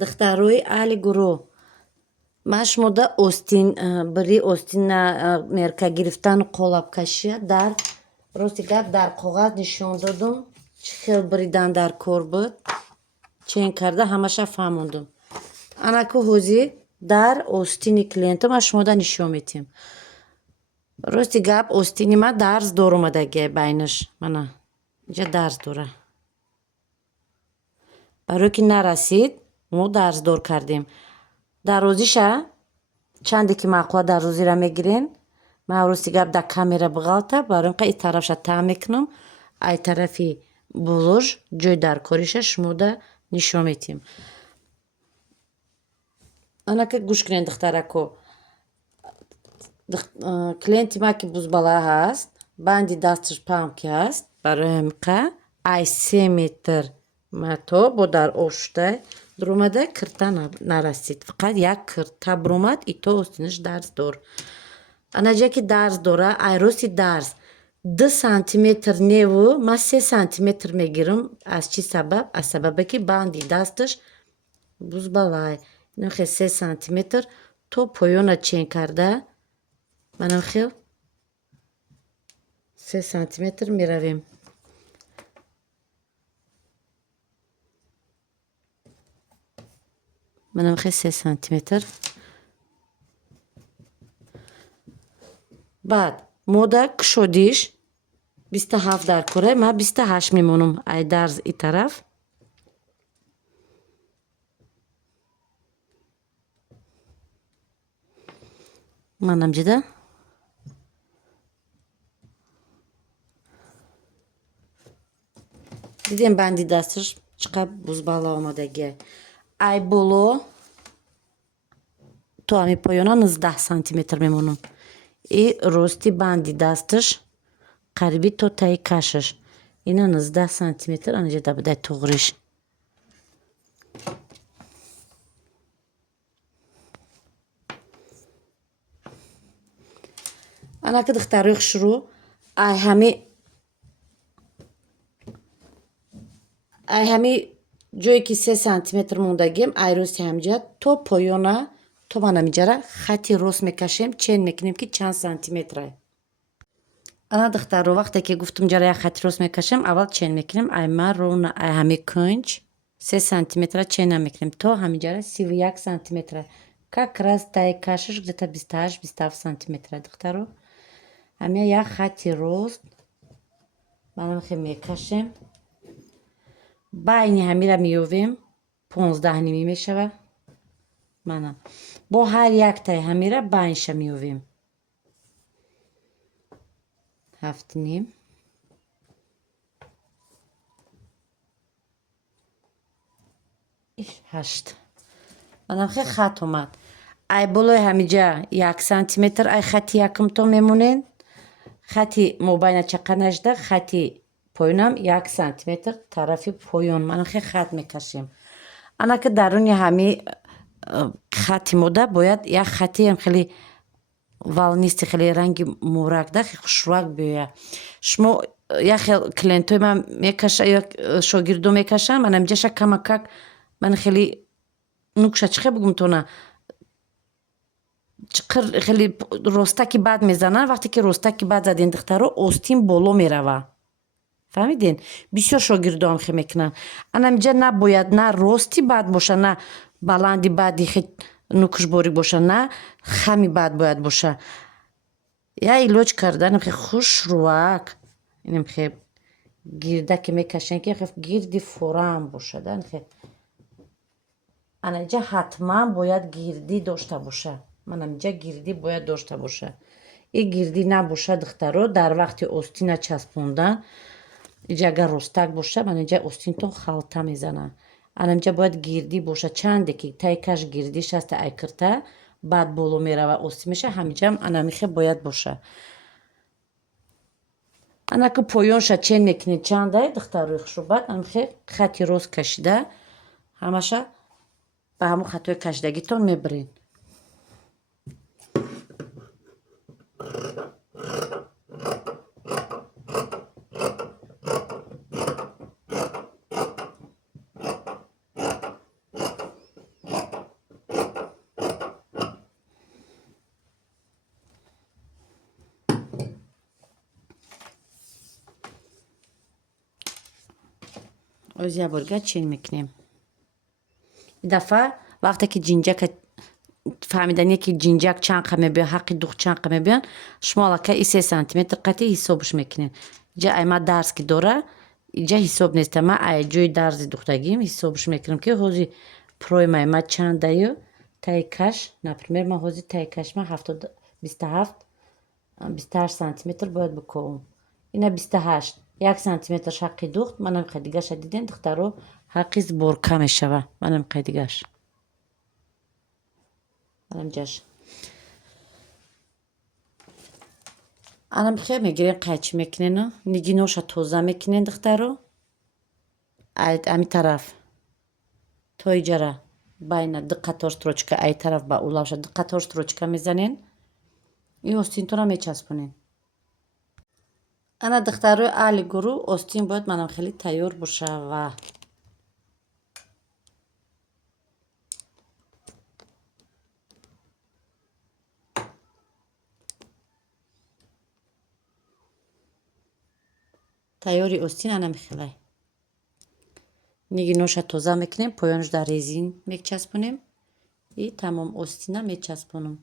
духтарои аҳли гурӯҳ, ман шумода остин бирри остина мерка гирифтану қолабкашия дар рости гап дар коғаз нишон додум. Чӣ хел бридан дар кор буд, чен карда ҳамаша фаҳмондум. Анаку ҳозир дар остини клиентам аз шумода нишон метиҳам. Рости гап остини ман дарз дор омадаги байнаш. Мана инҷа дарз дора. Барое ки нарасид, мо дарздор кардем. Дарозиша чанде ки маъқула дарозира мегирен. Ман рости гап дар камера биғалта, барои ин тарафша таъм мекунам, ай тарафи булуж ҷои даркориша шумода нишон метиҳам. Анака гӯш кунед духтарако. Клиенти ман ки бузбала ҳаст, банди дасташ паҳм ки ҳаст, барои ҳамиқа ай 3 метр мато бо дар ошута дуромада кирта нарасид. Фақат як кирта буромад, ито остинаш дарз дор. Анаҷа ки дарз дора, ай рости дарз 2 сантиметр неву ман 3 сантиметр мегирам. Аз чӣ сабаб? Аз сабабе ки банди дасташ бузбалай. Инохел 3 сантиметр то поёна чен карда манам хел 3 сантиметр меравем. Манам хел 3 сантиметр. баъд мода кушодиш 27 дар кора, ман 28 мемонам. Ай дарз и тараф. Манам ҷида дидем банди дасташ чӣ қадр бузбала омадагия. Ай боло то ҳами поёна 19 сантиметр мемонам. И рости банди дасташ қариби то таи кашаш. Ина 19 сантиметр анаҷада будай туғриш. Анака духтарои хушрӯ, ай ҳами ҷое ки 3 сантиметр мондагием, ай рости ҳамҷа то поёна то манамиҷара хати рост мекашем, чен мекунем ки чанд сантиметрай. Ана духтаро вақте ки гуфтам ҷара як хати рост мекашем, аввал чен мекунем. Ай ман ровна ай ҳами кунҷ 3 сантиметра чена мекунем то ҳамиҷара 31 сантиметра. Как раз таи кашаш где-то 28-27 сантиметра духтаро. ҳамия як хати рост манам хел мекашем. байни ҳамира меёвем 15 нимӣ мешава. Манам бо ҳар як таи ҳамира байнша меёвем 7 ним. ҳашт. Манам хел хат омад. Ай болои ҳамиҷа 1 сантиметр ай хати якумтон мемонен. Хати мобайна чақанажда хати поёнам 1 сантиметр тарафи поён. Манам хел хат мекашем. Анака даруни ҳами хати мода бояд як хатиам хеле волнисти хеле ранги муракда хеле хушрӯяк биёяд. Шумо як хел клиентои ман мекаша ё шогирдо мекашанд, манам ҷаша камакак ман хеле нукша чӣ хел бигум тона чиқир хеле ростаки бад мезананд. Вақте ки ростаки бад задин духтаро остин боло мерава. фаҳмиден? Бисёр шогирдоам хел мекунанд. Анамиҷа набояд на рости бад боша, на баланди бади хел нукушборик боша, на хами бад бояд боша. Я илоҷ карданам хел хушрӯяк. Инам хел гирда ки мекашем ки хел гирди фораам бошад. Анаҷа ҳатман бояд гирдӣ дошта боша. Манамиҷа гирдӣ бояд дошта боша. И гирдӣ набоша духтаро дар вақти остина часпондан иҷа агар ростак боша манинҷа остинтон халта мезанад. Анамиҷа бояд гирдӣ боша. Чанде ки таи каш гирдиш аста ай кирта баъд боло мерава остин меша, ҳамиҷам анамихе бояд боша. Анаку поёнша чен мекунед чандай духтарои хушрӯ. Баъд анамихе хати рост кашида ҳамаша ба ҳамон хатои кашидагитон мебиред. Öz yaburga çin میکنیم. این دفعه وقتی که جینجک فهمیدن که جینجک چند قمه بیان حقی دوخ چند قمه بیان شما لکه ای 3 سانتیمتر قطعی حسابش میکنین. اینجا ای ما درس که داره اینجا حساب نیست. ما ای جوی درس دوختگیم حسابش میکنم که حوزی پروی ما چند دایو تای کش نپرمیر ما حوزی تای کش ما 28 سانتیمتر باید بکنم. اینا 28 1 سانتیمتر حقی دوخت منم خیلیگاش دیدین دخترو حقی بور کم شوه منم خیلیگاش منم جاش анам хе мегирен қайчи мекунену нигиноша тоза мекунен духтару ами тараф то иҷара байна ду қатор строчка ай тараф ба улавша ду қатор строчка мезанен и остинтора мечаспонен ана духтару али гуру остин бояд манам хеле тайёр бошава тайёри остин ана мехелай нигиноша тоза мекунем поёнш дар резин мечаспонем и тамом остина мечаспонам